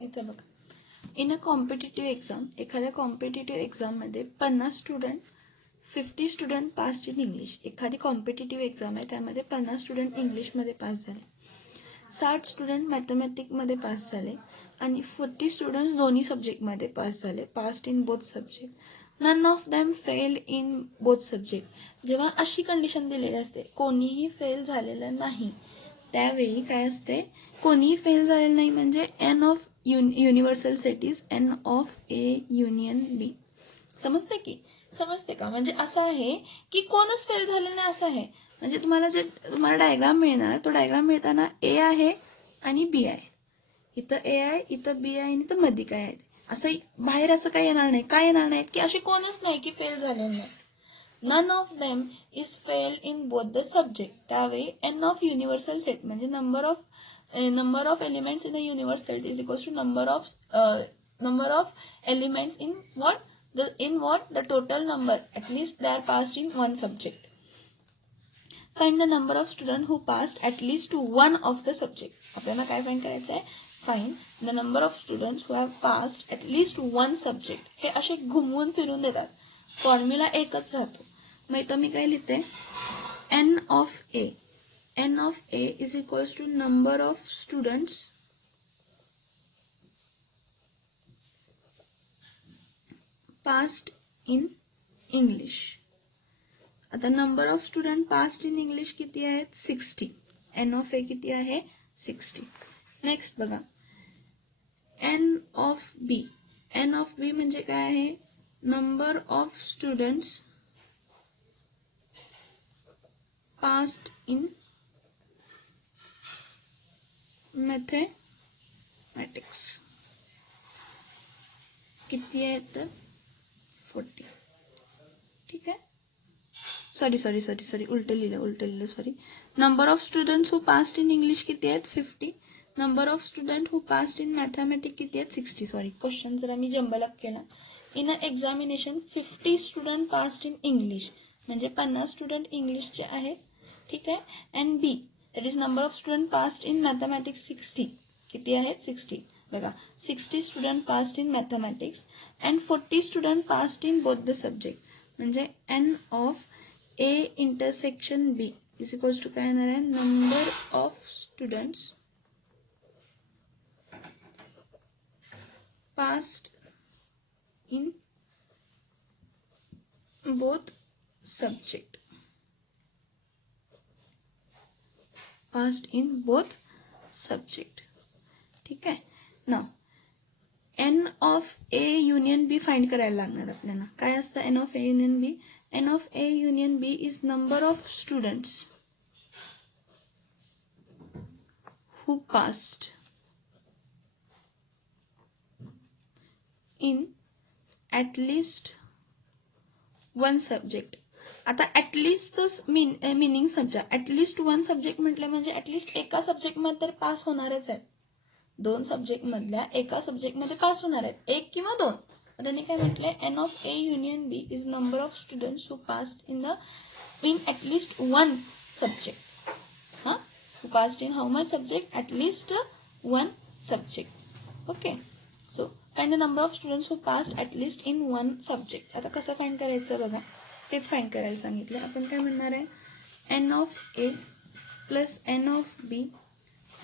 इथे बघा, in a competitive exam, एखाद्या कॉम्पिटिटिव्ह एक्झाममध्ये 50 student 50 student pass in English. एखादी कॉम्पिटिटिव्ह एक्झाम आहे त्यामध्ये 50 स्टुडंट इंग्लिशमध्ये पास झाले, 60 स्टुडंट मॅथमॅटिकमध्ये पास झाले आणि 40 स्टुडंट दोन्ही सब्जेक्टमध्ये पास झाले, passed in both subject. None of them failed in both subject. जेव्हा अशी कंडिशन दिलेली असते कोणीही फेल झालेलं नाही, त्यावेळी काय असते, कोणीही फेल झालेलं नाही म्हणजे N of universal set is N of A union B. समजते का? म्हणजे असं आहे की कोणच फेल झालेलं नाही असं आहे. म्हणजे तुम्हाला डायग्राम मिळणार, तो डायग्राम मिळताना ए आहे आणि बी आहे, इथं ए आहे, इथं बी आहे आणि इथं मध्ये काय आहे. असं बाहेर असं काही येणार नाही. काय येणार नाहीत की अशी कोणच नाही की फेल झालेलं नाही. None of them is failed in both the subject. त्यावेळी एन ऑफ युनिव्हर्सल सेट म्हणजे number of elements in the universal set is equals to number of elements in what the total number at least they are passed in one subject. Find the number of students who passed at least to one of the subject. आपल्याला काय find करायचं आहे? Find the number of students who have passed at least one subject. हे असे घुमवून फिरून देतात, formula एकच राहतो. मग इथं मी काय लिहिते, n of a is equals to number of students passed in English. आता number of student passed in English किती आहेत? 60. एन ऑफ ए किती आहे? 60. नेक्स्ट बघा, N of B. N of B म्हणजे काय आहे? Number of students passed in mathematics किती आहेत? 40. ठीक आहे. सॉरी उलट लिहिलं sorry. Number of students who passed in English किती आहेत? 50. Number of student who passed in mathematics किती आहेत? 60. सॉरी, क्वेश्चन जरा मी जंबल अप केला. In a examination 50 student passed in English म्हणजे 50 स्टुडंट इंग्लिशचे आहेत. ठीक आहे. And B that is number of student passed in mathematics 60. किती आहेत? 60. बघा, 60 student passed in mathematics and 40 student passed in both the subject. म्हणजे N of A intersection B is equals to काय येणार आहे? Number of students passed in both subject. ठीक आहे ना. N of A union B find करायला लागणार आपल्याला. काय असतं N of A union B? N of A union B is number of students who passed in at least one subject. आता ऍटलिस्टच मिनिंग समजा. ऍटलिस्ट वन सब्जेक्ट म्हटलं म्हणजे ऍटलिस्ट एका सब्जेक्ट मध्ये तर पास होणारच आहेत. 2 सब्जेक्ट मधल्या एका सब्जेक्ट मध्ये पास होणार आहेत, 1 किंवा 2. त्यांनी काय म्हटलंय? N of A union B is number of students who passed in at least one subject. who passed in how much subject? At least one subject. Okay. So find the number of students who passed at least in one subject. आता कसं find करायचं बघा, तेच find करायला सांगितलं. आपण काय म्हणणार आहे? N of A plus N of B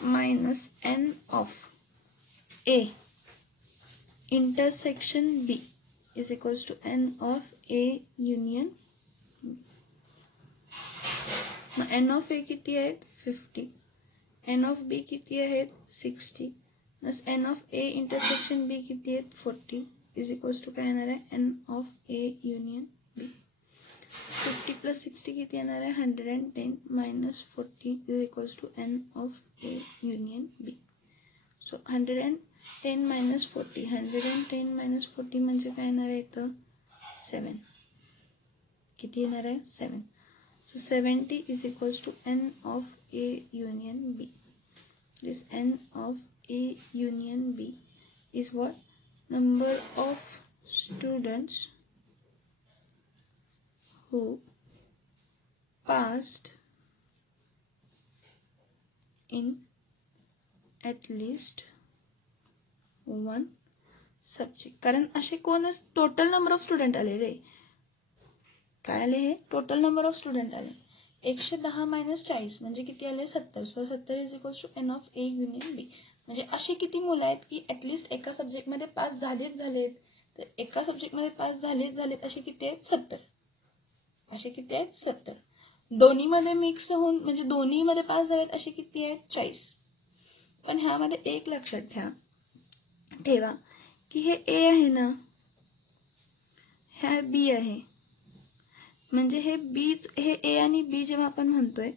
minus N of A intersection B is equals to N of A union. मग एन ऑफ ए किती आहेत? 50. एन ऑफ बी किती आहेत? 60. Plus N of A intersection B किती आहेत? 40 is equals to काय येणार आहे? N of A union B. 50 plus 60 किती येणार आहे? 110 minus 40 is equals to N of A union B. So 110 minus 40, 110 minus 40 म्हणजे काय येणार आहे? इथं 7. किती येणार आहे? 7. So 70 is equals to n of A union B. This n of A union B is what? Number of students who passed in at least 1 subject. कारण असे कोणच टोटल नंबर ऑफ स्टुडंट आले रे. काय आले हे? टोटल नंबर ऑफ स्टुडंट आले. 110 minus 40 म्हणजे किती आले? 70. So 70 is equals to n of a union b. म्हणजे असे किती मुलं आहेत की ऍटलिस्ट एका सब्जेक्टमध्ये पास झालेत. तर एका सब्जेक्टमध्ये पास झालेत असे किती आहेत? 70. असे किती आहेत? 70. दोन्हीमध्ये मिक्स होऊन म्हणजे दोन्हीमध्ये पास झालेत असे किती आहेत? 40. पण ह्यामध्ये एक लक्षात ठेवा की हे ए आहे ना, ह्या बी आहे. म्हणजे हे ए आणि बी जेव्हा आपण म्हणतोय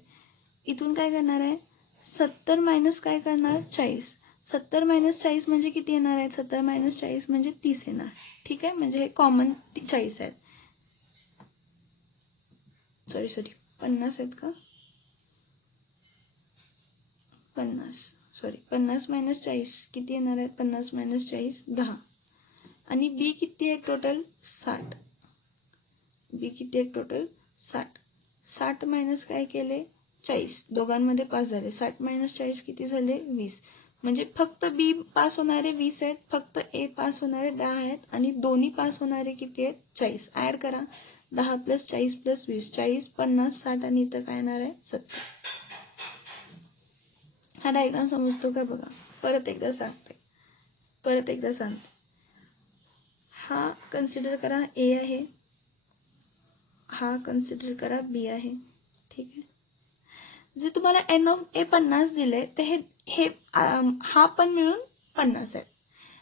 इथून काय करणार आहे? 70 मायनस काय करणार? 40. 70 मायनस 40 म्हणजे किती येणार आहे? 70 मायनस 40 म्हणजे 30 येणार. ठीक आहे. म्हणजे हे कॉमन 40 आहेत. सॉरी 50 आहेत का? 50 मायनस 40 किती येणार आहे? 50 मायनस 40 10. आणि बी किती आहे टोटल? 60. बी किती आहे टोटल? 60. 60 मायनस काय केले? 40. दोघांमध्ये पास झाले. 60 मायनस 40 किती झाले? 20. म्हणजे फक्त बी पास होणारे 20 आहेत, फक्त ए पास होणारे 10 आहेत आणि दोन्ही पास होणारे किती आहेत? 40. ऍड करा. 10 प्लस 40 प्लस 20. 40, 50, 60 आणि इथं काय येणार आहे? 70. हा डायग्राम समजतो का बघा. परत एकदा सांगते. हा कन्सिडर करा ए आहे, हा कन्सिडर करा बी आहे. ठीक आहे. जे तुम्हाला एन ऑफ ए 50 दिले ते हे हा पण मिळून 50 आहे.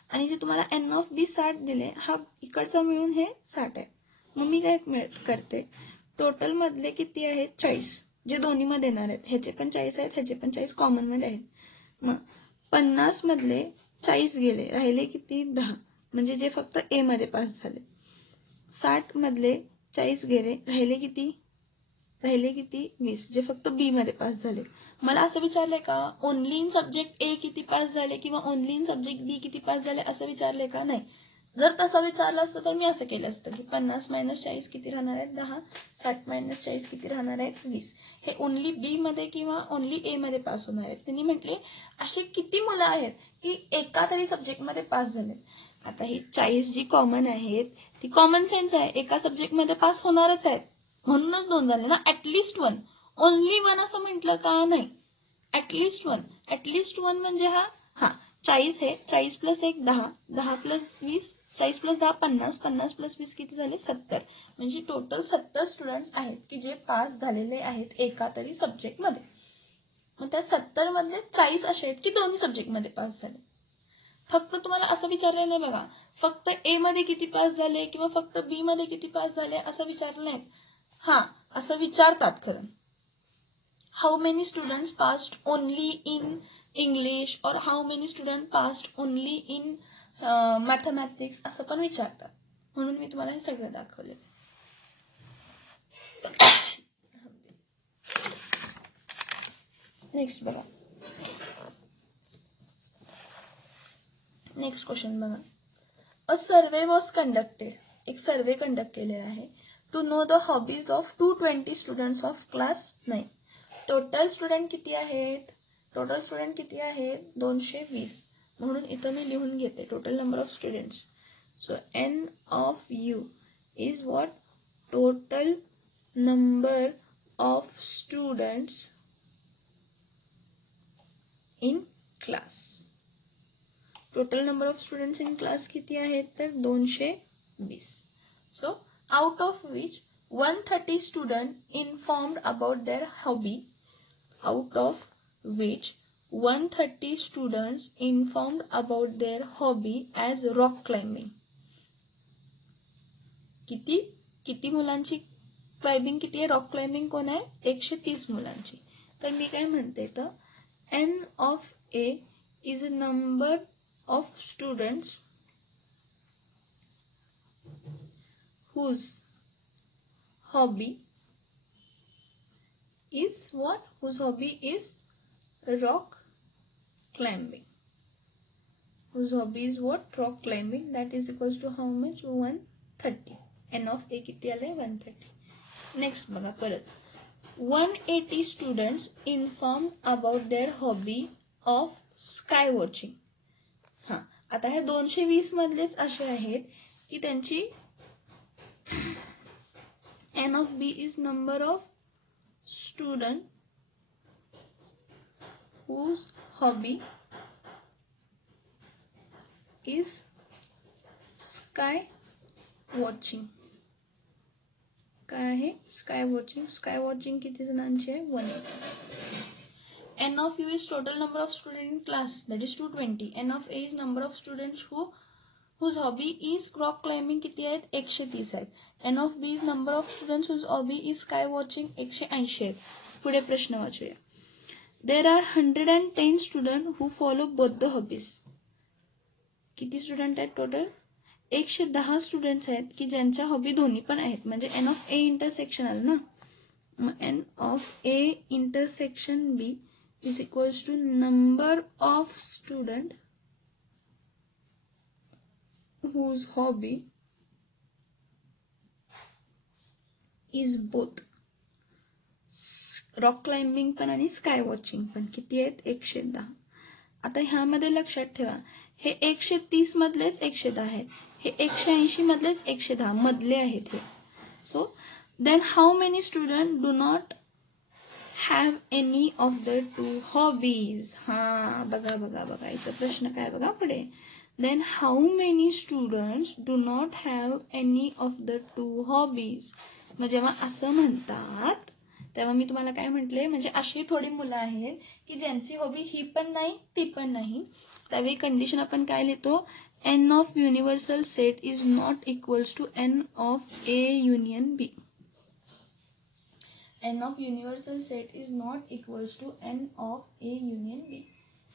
आणि जे तुम्हाला एन ऑफ बी 60 दिले हा इकडचा मिळून हे 60 आहे. मग मी काय करते? टोटल मधले किती आहेत? 40. जे दोन्ही मध्ये येणार आहेत. ह्याचे पण 40 आहेत, ह्याचे पण 40 कॉमन मध्ये आहेत. मग 50 मधले 40 गेले, राहिले किती? 10. म्हणजे जे फक्त ए मध्ये पास झाले. 60 मधले 40 गेले, राहिले किती? 20. जे फक्त बी मध्ये पास झाले. मला असं विचारलंय का ओनली इन सब्जेक्ट ए किती पास झाले किंवा ओनली इन सब्जेक्ट बी किती पास झाले असं विचारलंय का? नाही. जर तसं विचारलं असतं तर मी असं केलं असतं की 50 मायनस 40 किती राहणार आहेत? 10. 60 मायनस 40 किती राहणार आहेत? 20. हे ओनली बी मध्ये किंवा ओनली ए मध्ये पास होणार आहेत. त्यांनी म्हटले अशी किती मुलं आहेत की एका तरी सब्जेक्ट मध्ये पास झालेत. आता ही 40 जी कॉमन आहेत ती कॉमन सेन्स आहे. एका सब्जेक्ट मध्ये पास होणारच आहेत. म्हणूनच 2 झाले ना. ऍटलिस्ट 1. ओनली 1 असं म्हटलं का? नाही. ऍटलिस्ट 1. ऍटलिस्ट 1 म्हणजे हा 40 आहे. 40 प्लस 1 10. 10 प्लस 20. 40 प्लस 10 50. 50 प्लस 20 किती झाले? 70. म्हणजे टोटल 70 स्टुडंट्स आहेत की जे पास झालेले आहेत एका तरी सब्जेक्ट मध्ये. मग त्या 70 मधले 40 असे आहेत की दोन्ही सब्जेक्ट मध्ये पास झाले. फक्त तुम्हाला असं विचारलं नाही बघा, फक्त ए मध्ये किती पास झाले किंवा फक्त बी मध्ये किती पास झाले असं विचारलं नाही. असं विचारतात खरं. How many students passed only in English और how many student passed only in mathematics असं पण विचारतात. म्हणून मी तुम्हाला हे सगळं दाखवले. नेक्स्ट बघा. नेक्स्ट क्वेश्चन बघा. A survey was conducted. एक सर्वे कंडक्ट केलेला आहे. To know the hobbies of 220 students of class 9. Total student किती आहेत? 220. म्हणून इथं मी लिहून घेते total number of students. So N of U is what? Total number of students in class. Total number of students in class किती आहेत? तर 220. So out of which 130 student informed about their hobby. Out of which 130 students informed about their hobby as rock climbing. किती मुलांची climbing किती आहे? Rock climbing कोण आहे? 130 मुलांची. तर मी काय म्हणते तर N of A is a number of students whose hobby is what? Whose hobby is rock climbing. Whose hobby is what? Rock climbing. That is equals to how much? 130. N of A किती आले? 130. Next बघा परत. 180 students informed about their hobby of sky watching. आता ह्या 220 मधलेच असे आहेत की त्यांची n of b is number of student whose hobby is sky watching. काय आहे स्काय वॉचिंग. स्काय वॉचिंग किती जणांची आहे 180. n of u is total number of students in class, that is 220. n of a is number of students whose hobby is rock climbing, किती आहेत 130 आहेत. n of b is number of students whose hobby is sky watching, 180 आहेत. पुढे प्रश्न वाचूया. There are 110 students who follow both the hobbies. किती student आहेत total 110 students आहेत की ज्यांच्या हॉबी दोन्ही पण आहेत. म्हणजे n of a इंटरसेक्शन आलं ना. मग n of a intersection b is equals to number of student whose hobby is both rock climbing पण आणि स्काय वॉचिंग पण. किती आहेत 110. आता ह्यामध्ये लक्षात ठेवा हे 130 मधलेच 110 आहेत, हे 180 मधलेच 110 मधले आहेत हे. So then how many student do not have any of the two hobbies. हा बघा बघा बघा इथं प्रश्न काय बघा पुढे. Then how many students do not have any of the two hobbies. मग जेव्हा असं म्हणतात तेव्हा मी तुम्हाला काय म्हटले म्हणजे अशी थोडी मुलं आहेत की ज्यांची हॉबी ही पण नाही ती पण नाही. त्यावेळी कंडिशन आपण काय लिहितो n of universal set is not equals to n of a union b. n of universal set is not equals to n of a union b.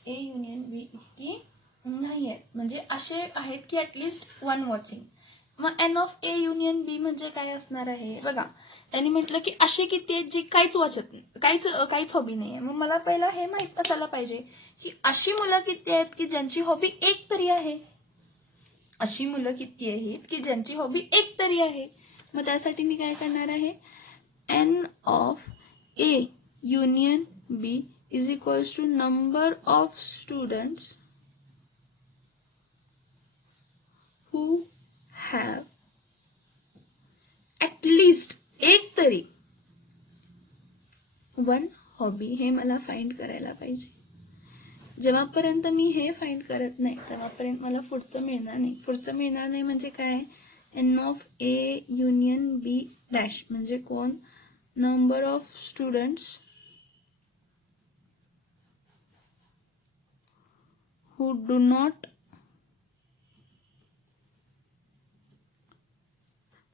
a union b इतकी नाही आहेत. म्हणजे असे आहेत की ऍटलिस्ट 1 वॉचिंग. मग n of a union b म्हणजे काय असणार आहे बघा. त्यांनी म्हटलं की अशी किती आहेत जी काहीच वाचत नाही, काहीच हॉबी नाही आहे. मग मला पहिला हे माहित असायला पाहिजे की अशी मुलं किती आहेत की ज्यांची हॉबी एक तरी आहे. अशी मुलं किती आहेत की ज्यांची हॉबी एक तरी आहे. मग त्यासाठी मी काय करणार आहे n of a union b is equals to number of students who have at least एक तरी 1 हॉबी. हे मला फाइंड करायला पाहिजे. जेव्हापर्यंत मी हे फाइंड करत नाही तेव्हापर्यंत मला पुढचं मिळणार नाही. पुढचं मिळणार नाही म्हणजे काय n of a union b dash म्हणजे कोण number of students who do not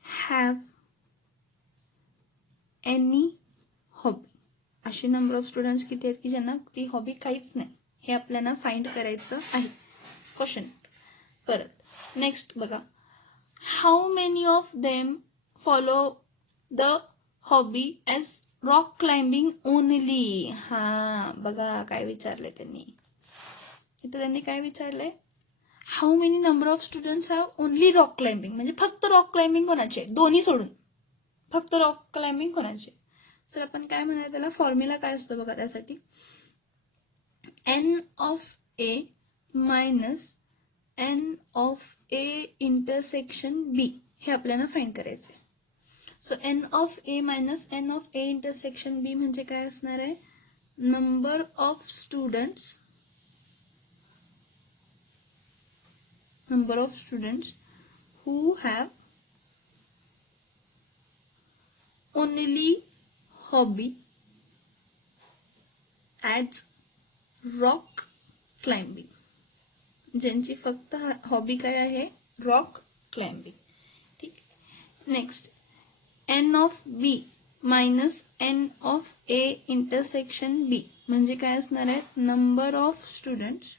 have any hobby. अशी नंबर ऑफ स्टुडंट्स किती आहेत की ज्यांना ती हॉबी काहीच नाही. हे आपल्याला फाइंड करायचं आहे. क्वेश्चन परत नेक्स्ट बघा. How many of them follow the hobby as rock climbing only. हा बघा काय विचारले त्यांनी. इथं त्यांनी काय विचारलंय how many number of students have only rock climbing. म्हणजे फक्त रॉक क्लाइम्बिंग कोणाचे दोन्ही सोडून फक्त रॉक क्लाइम्बिंग कोणाचे. तर आपण काय म्हणाल त्याला फॉर्म्युला काय असतो बघा त्यासाठी n of a minus n of a intersection b हे आपल्याला फाइंड करायचे. So n of a minus n of a intersection b म्हणजे काय असणार आहे number of students who have only hobby as rock climbing. ज्यांची फक्त हॉबी काय आहे रॉक क्लाइम्बिंग. ठीक. Next n of b minus n of a intersection b म्हणजे काय असणार आहे number of students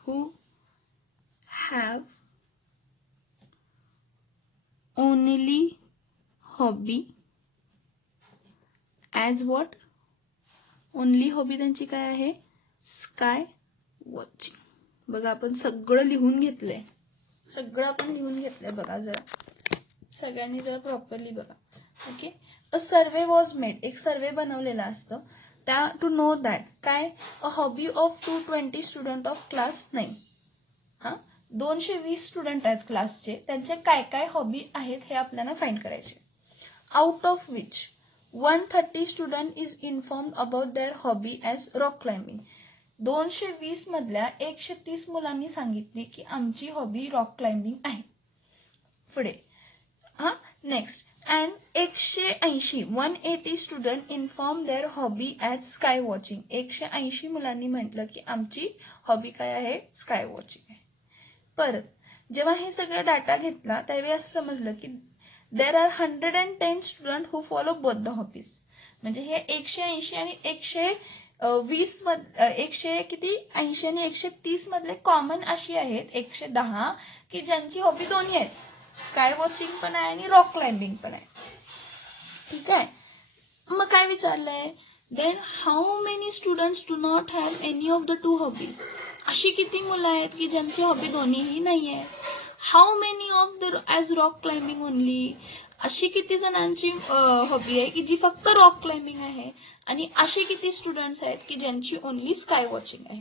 who have only hobby as what only hobby त्यांची काय आहे स्काय वॉचिंग. बघा आपण सगळं लिहून घेतलंय बघा जरा सगळ्यांनी जरा प्रॉपरली बघा. Okay. A survey was made. एक सर्वे बनवलेला असतं त्या टू नो दॅट काय a hobby of 220 student of class 9. 220 student आहेत क्लासचे, त्यांचे काय काय हॉबी आहेत हे आपल्याला फाइंड करायचे. Out of which 130 student is informed about their hobby as rock climbing. 220 मधल्या 130 मुलांनी सांगितली की आमची हॉबी रॉक क्लाइम्बिंग आहे. पुढे next and 180 student inform their hobby as sky watching. 180 मुलांनी म्हटलं की आमची हॉबी काय आहे, स्काय वॉचिंग आहे. परत जेव्हा हे सगळं डाटा घेतला त्यावेळी असं समजलं की there are 110 student who follow both the hobbies. म्हणजे हे 180 आणि 120 180 आणि 130 मधले कॉमन अशी आहेत 110 की ज्यांची हॉबी दोन्ही आहेत, स्काय वॉचिंग पण आहे आणि रॉक क्लाइम्बिंग पण आहे. ठीक आहे. मग काय विचारलंय, then how many students do not have any of the two hobbies. अशी किती मुलं आहेत की ज्यांची हॉबी दोन्हीही नाही आहे. How many of the as rock climbing only. अशी किती जणांची हॉबी आहे की जी फक्त रॉक क्लाइम्बिंग आहे. आणि अशी किती स्टुडंट्स आहेत की ज्यांची ओनली स्काय वॉचिंग आहे,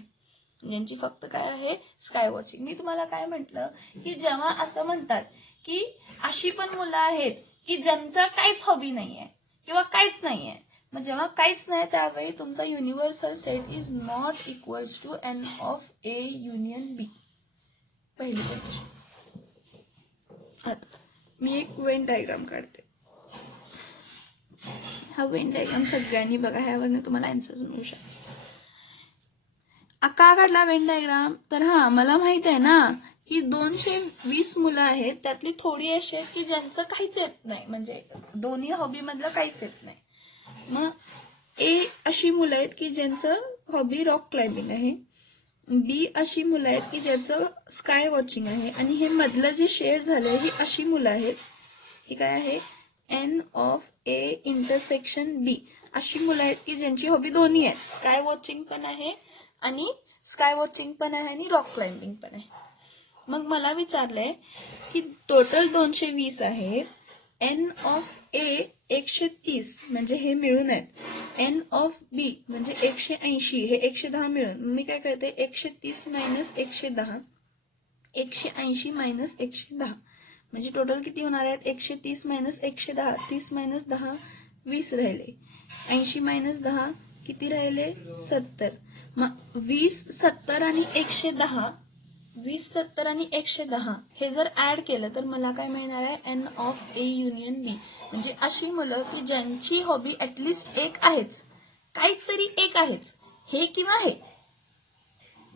ज्यांची फक्त काय आहे, स्काय वॉचिंग. मी तुम्हाला काय म्हटलं की जेव्हा असं म्हणतात की अशी पण मुलं आहेत की ज्यांचा काहीच हॉबी नाहीये किंवा काहीच नाहीये, मग जेव्हा काहीच नाही त्यावेळी तुमचा universal set is not equals to N of A union B. पहिली गोष्ट. आता मी एक वेन डायग्राम काढते. हा वेन डायग्राम सगळ्यांनी बघा, ह्यावरनं तुम्हाला आन्सर्स मिळू शकतात. का काढला वेन डायग्राम, तर मला माहित आहे ना की 220 मुलं आहेत, त्यातली थोडी अशी आहेत की ज्यांचं काहीच येत नाही, म्हणजे दोन्ही हॉबी मधलं काहीच येत नाही. मग ए अशी मुलं आहेत की ज्यांचं हॉबी रॉक क्लाइम्बिंग आहे, बी अशी मुलं आहेत की ज्याचं स्काय वॉचिंग आहे, आणि हे मधलं जे शेअर झालंय ही अशी मुलं आहेत, हे काय आहे, एन ऑफ ए इंटरसेक्शन बी अशी मुलं आहेत की ज्यांची हॉबी दोन्ही आहेत, स्काय वॉचिंग पण आहे आणि रॉक क्लाइम्बिंग पण आहे. मग मला विचारलंय की टोटल 220 आहेत, एन ऑफ ए 130 म्हणजे हे मिळून आहेत, एन ऑफ बी म्हणजे 180 हे 110 मिळून. मी काय करते, 130 मायनस 110, 180 मायनस 110 म्हणजे टोटल किती होणार आहेत, 130 मायनस 110, 30 मायनस 10 20 राहिले, 80 मायनस 10 किती राहिले, 70. मग 20, 70 आणि 110, 20, 70 आणि 110 हे जर ऍड केलं तर मला काय मिळणार आहे, N of A union B. म्हणजे अशी मुलं की ज्यांची हॉबी ऍटलिस्ट एक आहेच, काहीतरी एक आहेच, हे किंवा हे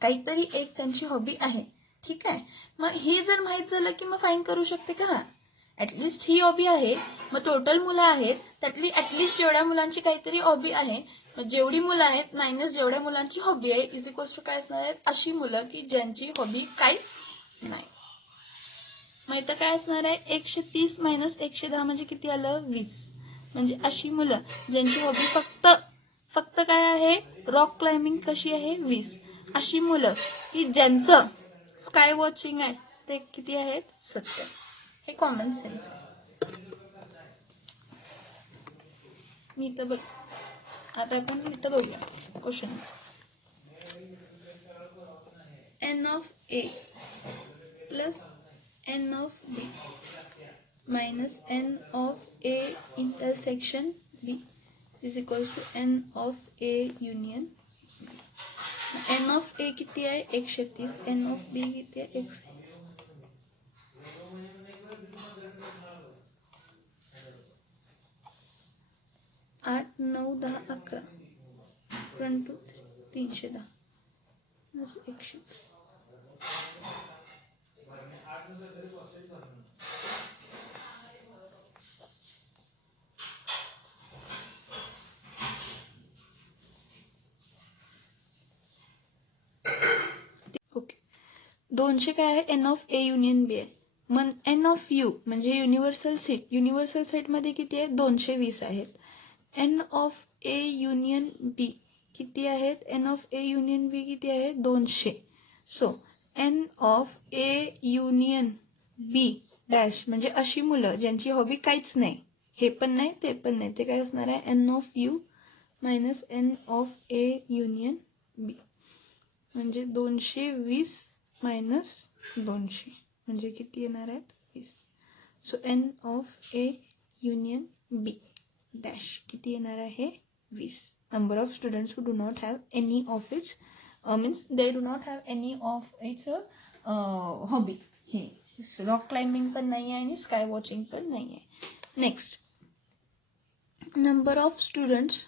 काहीतरी एक त्यांची हॉबी आहे. ठीक आहे. मग हे जर माहित झालं की मग फाइंड करू शकते का, ऍटलिस्ट ही हॉबी आहे. मग टोटल मुलं आहेत त्यातली ऍटलिस्ट जेवढ्या मुलांची काहीतरी हॉबी आहे, मग जेवढी मुलं आहेत मायनस जेवढ्या मुलांची हॉबी आहे इज इक्वल्स टू काय असणार आहेत, अशी मुलं की ज्यांची हॉबी काहीच नाही. मग इथं काय असणार आहे, 130 मायनस 110 म्हणजे किती आलं, 20. म्हणजे अशी मुलं ज्यांची हॉबी फक्त काय आहे, रॉक क्लाइम्बिंग कशी आहे, 20. अशी मुलं की ज्यांचं स्काय वॉचिंग आहे ते किती आहेत, 70. हे कॉमन सेन्स आहे. मी इथं बघ, आता आपण इथं बघूया question. N of A plus N of B minus n of a intersection b is equals to n of a union b. n of a किती आहे, 130, n of b किती आहे, 100. आठ 9 10 11 1 2 310 100. ओके, 200 काय आहे, N of A union B आहे. मग N of U म्हणजे युनिव्हर्सल सेट मध्ये किती आहे, 220 आहेत. N of A union B किती आहेत, n of A union B किती आहे, 200. So N of A union B dash म्हणजे अशी मुलं ज्यांची हॉबी काहीच नाही, हे पण नाही ते पण नाही, ते काय असणार आहे, N of U minus N of A union B, म्हणजे 220 मायनस 200 म्हणजे किती येणार आहेत 20. So N of A union B dash किती येणार आहे 20. Number of students who do not have any of its means they do not have any of its hobby. हे rock climbing पण नाही आहे आणि स्काय वॉचिंग पण नाही आहे. Next, number of students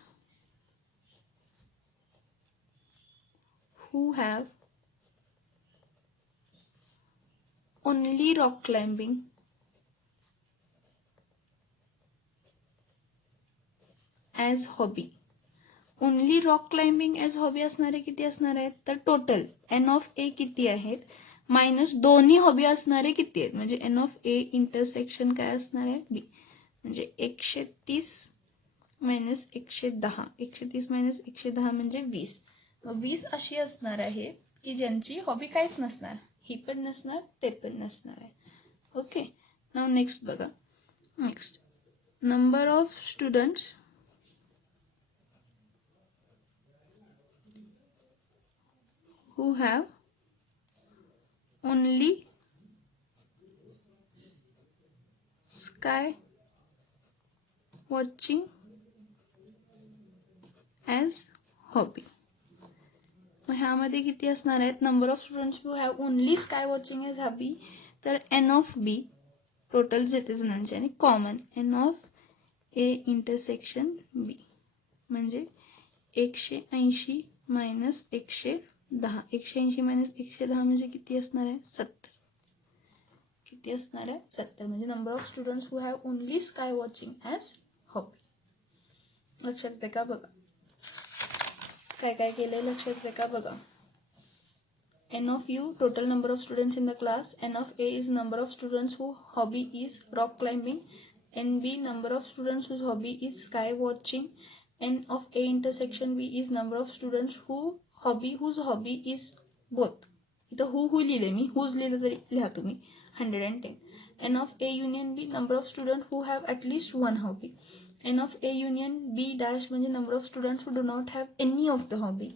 who have only rock climbing as hobby. Only rock climbing as hobby असणारे किती असणार आहेत तर टोटल एन ऑफ ए किती आहेत मायनस दोन्ही हॉबी असणारे किती आहेत, म्हणजे एन ऑफ ए इंटरसेक्शन काय असणार आहे बी, म्हणजे 130 मायनस 110, 130 मायनस 110 म्हणजे 20. 20 अशी असणार आहे की ज्यांची हॉबी काहीच नसणार, ही पण नसणार ते पण नसणार आहे. ओके, नाव नेक्स्ट बघा. Next, number of students who have only sky watching as hobby. मग ह्यामध्ये किती असणार आहेत number of students who have only sky watching as hobby, तर एन ऑफ बी टोटल जेथे जणांचे आणि common N of A intersection B, म्हणजे 180 मायनस 110, 180 मायनस 110 म्हणजे किती असणार आहे 70. किती असणार आहे 70, म्हणजे number of students who have only sky watching as hobby. लक्षात आहे का बघा, काय काय केलंय लक्षात आहे का बघा. N of U total number of students in the class, N of A is number of students whose hobby is rock climbing, NB number of students whose hobby is sky watching, N of A intersection B is number of students whose hobby is both. इथं who लिहिले मी, whose लिहिलं तरी लिहा तुम्ही 110. N of A union B number of students who have at least one hobby. N of A union B dash म्हणजे number of students who do not have any of the hobby.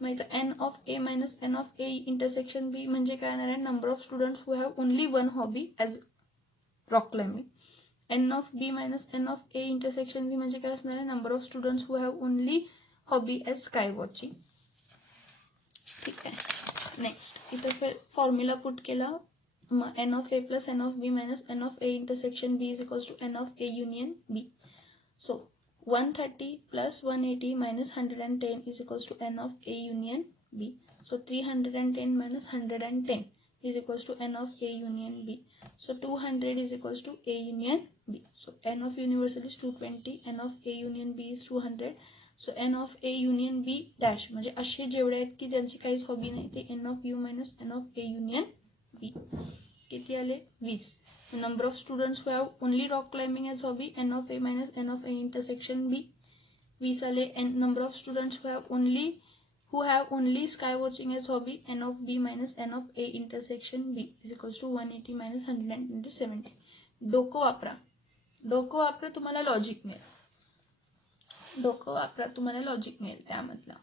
मग N of A minus N of A intersection B म्हणजे काय येणार आहे number of students who have only one hobby as rock climbing. N of B minus N of A intersection B म्हणजे काय असणार आहे number of students who have only hobby as sky watching. ठीक आहे. नेक्स्ट इथं formula put केला, N of A plus N of B minus N of A intersection B is equals to N of A union B. So 130 plus 180 minus 110 is equals to N of A union B. So 310 minus 110 is equals to N of A union B. So 200 is equals to A union B. So N of universal is 220, N of A union B is 200. So N of A union B dash म्हणजे असे जेवढे आहेत की ज्यांची काहीच hobby नाही ते N of U minus N of A union B. किती आले 20. Number of students who have only rock climbing as hobby, N of A minus N of A intersection B. 20 आले. Number of students who have only sky watching as hobby, N of B minus N of A intersection B is equals to 180 minus 120 70. डोकं वापरा तुम्हाला logic मिळेल. त्यामधला